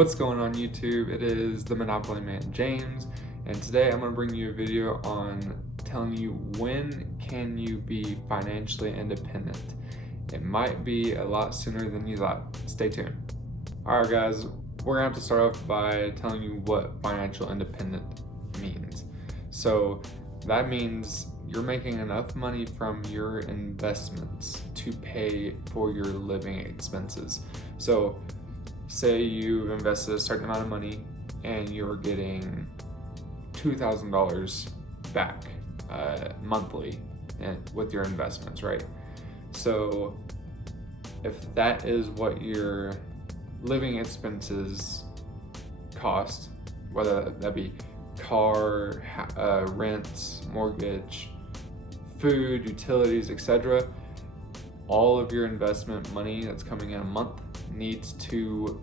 What's going on YouTube? It is the Monopoly Man James, and today I'm going to bring you a video on telling you when can you be financially independent. It might be a lot sooner than you thought. Stay tuned. Alright guys, we're going to have to start off by telling you what financial independent means. So that means you're making enough money from your investments to pay for your living expenses. So say you've invested a certain amount of money and you're getting $2,000 back monthly with your investments, right? So if that is what your living expenses cost, whether that be car, rent, mortgage, food, utilities, etc., all of your investment money that's coming in a month needs to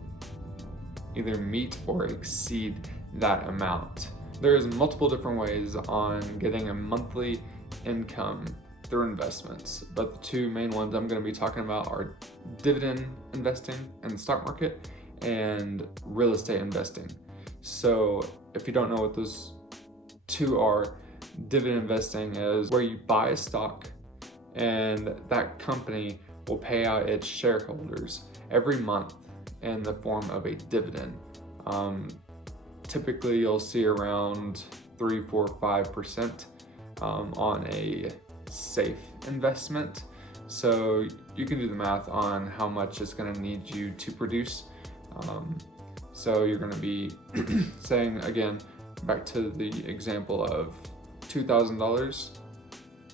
either meet or exceed that amount. There's multiple different ways on getting a monthly income through investments, but the two main ones I'm going to be talking about are dividend investing in the stock market and real estate investing. So if you don't know what those two are, dividend investing is where you buy a stock and that company will pay out its shareholders every month in the form of a dividend. Typically you'll see around 3, 4, 5% on a safe investment. So you can do the math on how much it's going to need you to produce. So you're going to be saying, again, back to the example of $2,000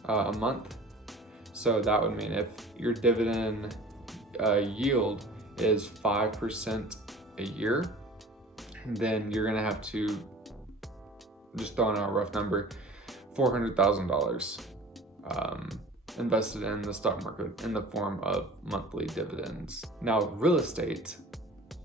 a month. So that would mean if your dividend yield is 5% a year, then you're gonna have to, just throwing out a rough number, $400,000 invested in the stock market in the form of monthly dividends. Now, real estate,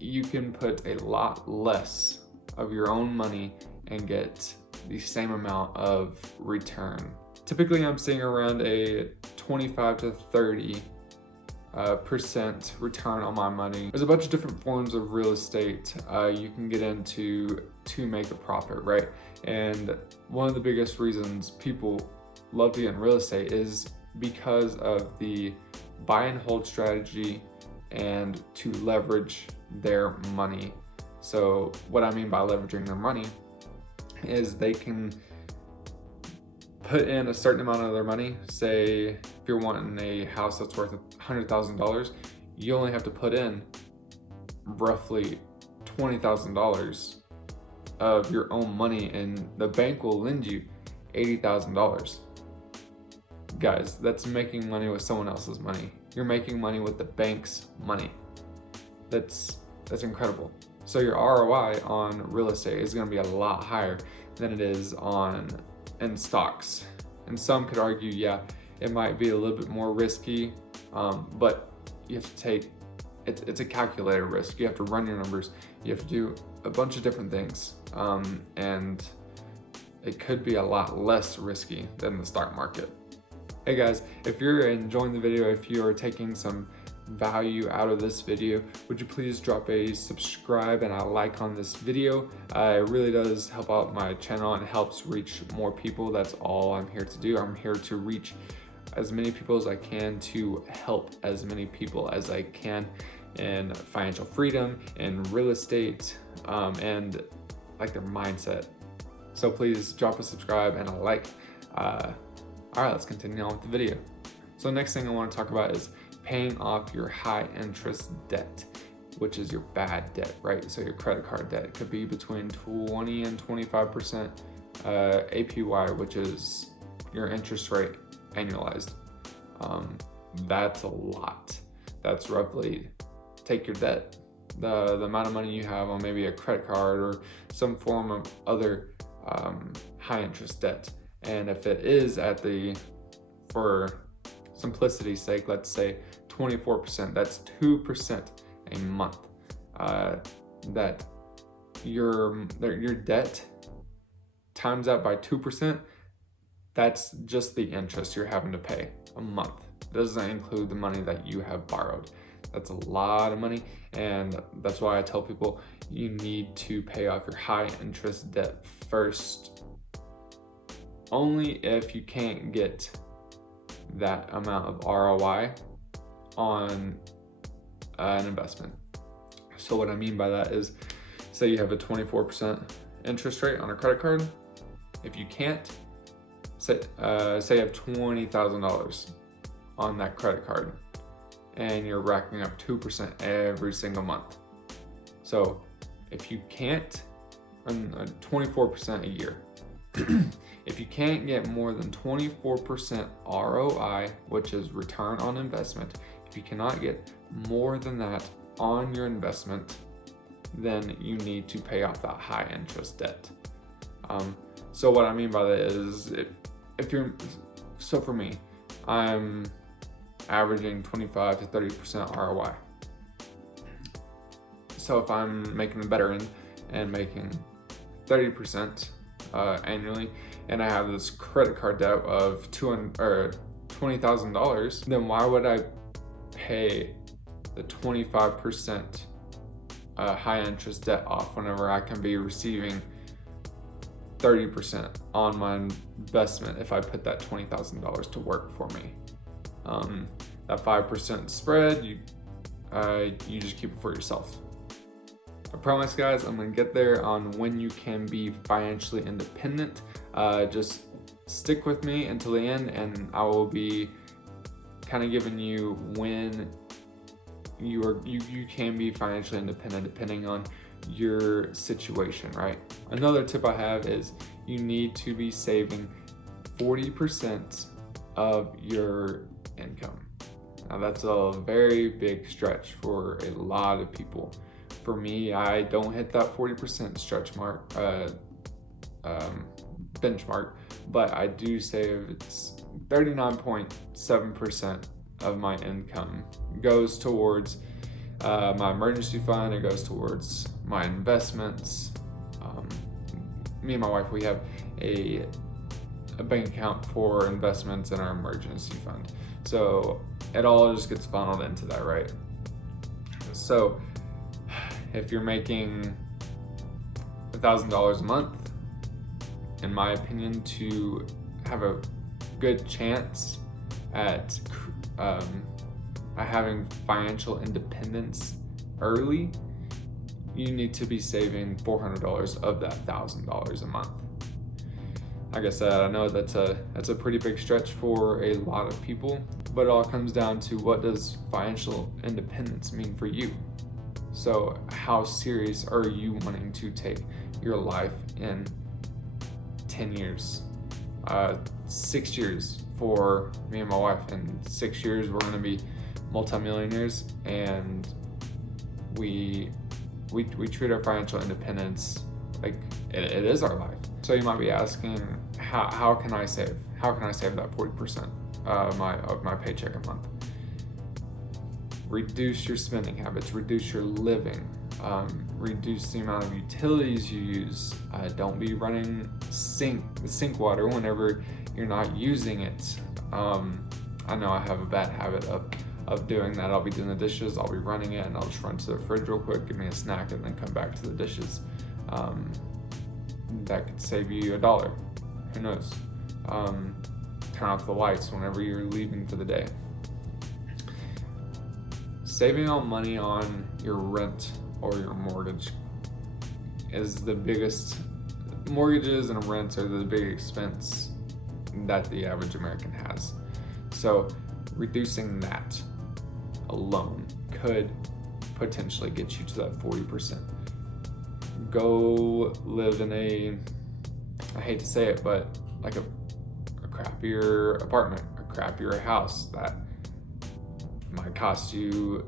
you can put a lot less of your own money and get the same amount of return. Typically, I'm seeing around a 25 to 30% return on my money. There's a bunch of different forms of real estate you can get into to make a profit, right? And one of the biggest reasons people love to get in real estate is because of the buy and hold strategy and to leverage their money. So what I mean by leveraging their money is they can put in a certain amount of their money. Say if you're wanting a house that's worth $100,000, you only have to put in roughly $20,000 of your own money and the bank will lend you $80,000. Guys, that's making money with someone else's money. You're making money with the bank's money. That's incredible. So your ROI on real estate is going to be a lot higher than it is in stocks. And some could argue, yeah, it might be a little bit more risky, but you have to take, it's a calculated risk. You have to run your numbers. You have to do a bunch of different things. And it could be a lot less risky than the stock market. Hey guys, if you're enjoying the video, if you are taking some value out of this video, would you please drop a subscribe and a like on this video? It really does help out my channel and helps reach more people. That's all I'm here to do. I'm here to reach as many people as I can, to help as many people as I can in financial freedom, in real estate, and like their mindset. So please drop a subscribe and a like. All right, let's continue on with the video. So next thing I want to talk about is paying off your high interest debt, which is your bad debt, right? So your credit card debt could be between 20 and 25% APY, which is your interest rate annualized. That's a lot. That's roughly, take your debt, the amount of money you have on maybe a credit card or some form of other high interest debt. And if it is for simplicity's sake, let's say 24%, that's 2% a month. That your debt times that by 2%, that's just the interest you're having to pay a month. It doesn't include the money that you have borrowed. That's a lot of money, and that's why I tell people you need to pay off your high interest debt first, only if you can't get that amount of ROI on an investment. So what I mean by that is, say you have a 24% interest rate on a credit card. If you can't, say you have $20,000 on that credit card and you're racking up 2% every single month. So if you can't, 24% a year, if you can't get more than 24% ROI, which is return on investment, if you cannot get more than that on your investment, then you need to pay off that high interest debt. So what I mean by that is, so for me, I'm averaging 25 to 30% ROI. So if I'm making the better end and making 30% annually, and I have this credit card debt of $20,000, then why would I pay the 25% high interest debt off whenever I can be receiving 30% on my investment if I put that $20,000 to work for me? That 5% spread, you just keep it for yourself. I promise, guys, I'm gonna get there on when you can be financially independent. Just stick with me until the end, and I will be kind of giving you when you can be financially independent depending on your situation, right? Another tip I have is you need to be saving 40% of your income. Now that's a very big stretch for a lot of people. For me, I don't hit that 40% stretch mark, benchmark, but I do save, it's 39.7% of my income goes towards my emergency fund. It goes towards my investments. Me and my wife, we have a bank account for investments in our emergency fund. So it all just gets funneled into that, right? So if you're making $1,000 a month, in my opinion, to have a good chance at having financial independence early, you need to be saving $400 of that $1,000 a month. Like I said, I know that's a pretty big stretch for a lot of people, but it all comes down to, what does financial independence mean for you? So how serious are you wanting to take your life in 10 years? 6 years for me and my wife. In 6 years, we're gonna be multimillionaires, and we treat our financial independence like it is our life. So you might be asking, how can I save? How can I save that 40% of my paycheck a month? Reduce your spending habits, reduce your living, reduce the amount of utilities you use. Don't be running sink water whenever you're not using it. I know I have a bad habit of doing that. I'll be doing the dishes, I'll be running it, and I'll just run to the fridge real quick, give me a snack, and then come back to the dishes. That could save you $1. Who knows? Turn off the lights whenever you're leaving for the day. Saving all money on your rent or your mortgage is the biggest. Mortgages and rents are the big expense that the average American has. So reducing that alone could potentially get you to that 40%. Go live in I hate to say it, but like a crappier apartment, a crappier house that might cost you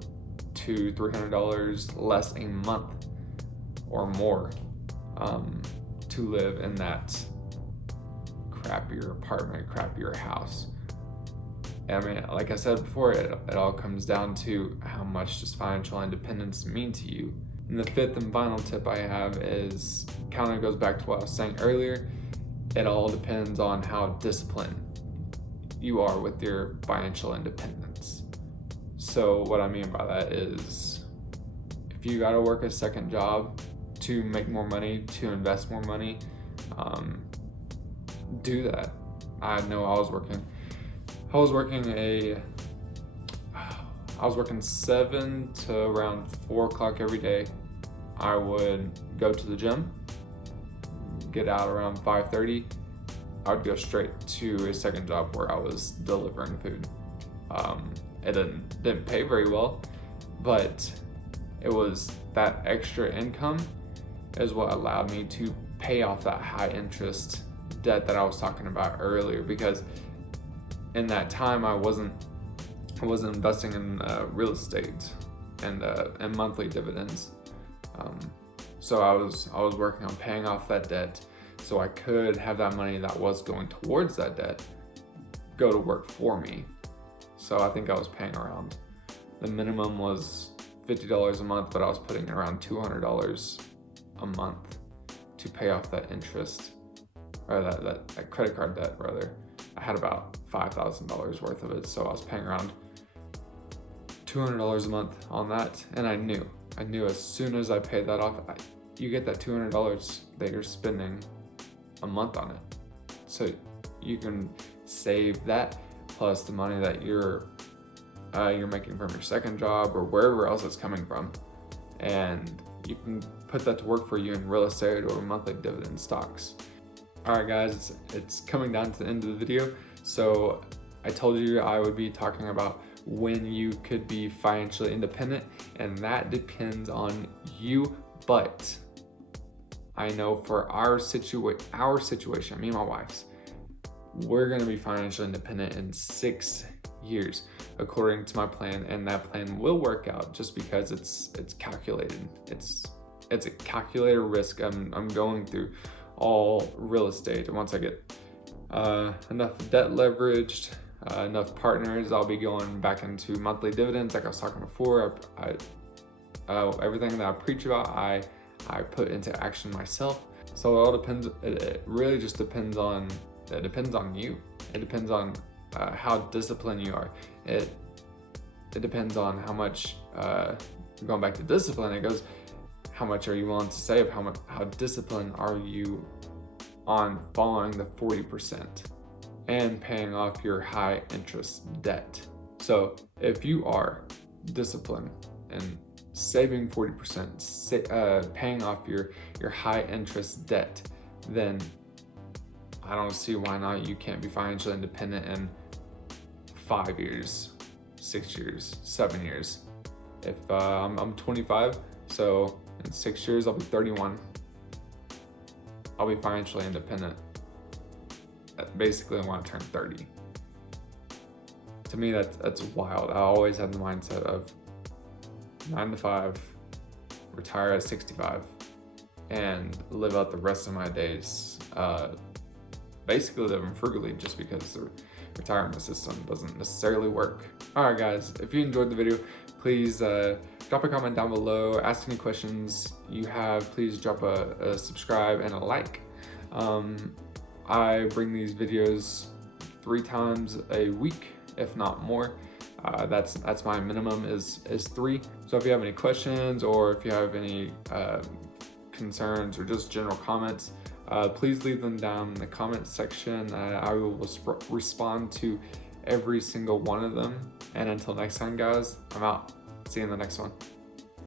$200-$300 less a month or more to live in that crappier apartment, crappier house. I mean, like I said before, it all comes down to how much does financial independence mean to you. And the fifth and final tip I have is, kind of goes back to what I was saying earlier. It all depends on how disciplined you are with your financial independence. So what I mean by that is, if you gotta work a second job to make more money, to invest more money, do that. I know I was working 7 to around 4 o'clock every day. I would go to the gym, get out around 5:30. I would go straight to a second job where I was delivering food. It didn't pay very well, but it was that extra income is what allowed me to pay off that high interest debt that I was talking about earlier, because in that time I wasn't investing in real estate and monthly dividends. So I was working on paying off that debt so I could have that money that was going towards that debt go to work for me. So I think I was paying around, the minimum was $50 a month, but I was putting in around $200 a month to pay off that interest, or that credit card debt rather. I had about $5,000 worth of it, so I was paying around $200 a month on that. And I knew as soon as I paid that off, you get that $200 that you're spending a month on it. So you can save that plus the money that you're making from your second job or wherever else it's coming from, and you can put that to work for you in real estate or monthly dividend stocks. All right, guys, it's coming down to the end of the video. So I told you I would be talking about when you could be financially independent, and that depends on you. But I know for our situation, me and my wife's, we're gonna be financially independent in 6 years, according to my plan, and that plan will work out just because it's calculated. It's a calculated risk I'm going through all real estate. And once I get enough debt leveraged, enough partners, I'll be going back into monthly dividends like I was talking before. Everything that I preach about, I put into action myself. So it all depends. It really just depends on you. It depends on how disciplined you are. It depends on how much, going back to discipline, it goes, how much are you willing to save? How disciplined are you on following the 40% and paying off your high interest debt? So if you are disciplined and saving 40%, paying off your high interest debt, then I don't see why not you can't be financially independent in 5 years, 6 years, 7 years. If I'm 25, so in 6 years I'll be 31. I'll be financially independent basically when I turn 30. To me, that's wild. I always had the mindset of 9 to 5, retire at 65, and live out the rest of my days basically living frugally, just because the retirement system doesn't necessarily work. All right, guys, if you enjoyed the video, please drop a comment down below. Ask any questions you have. Please drop a subscribe and a like. I bring these videos 3 times a week, if not more. That's my minimum is 3. So if you have any questions, or if you have any concerns or just general comments, please leave them down in the comment section. I will respond to every single one of them. And until next time, guys, I'm out. See you in the next one.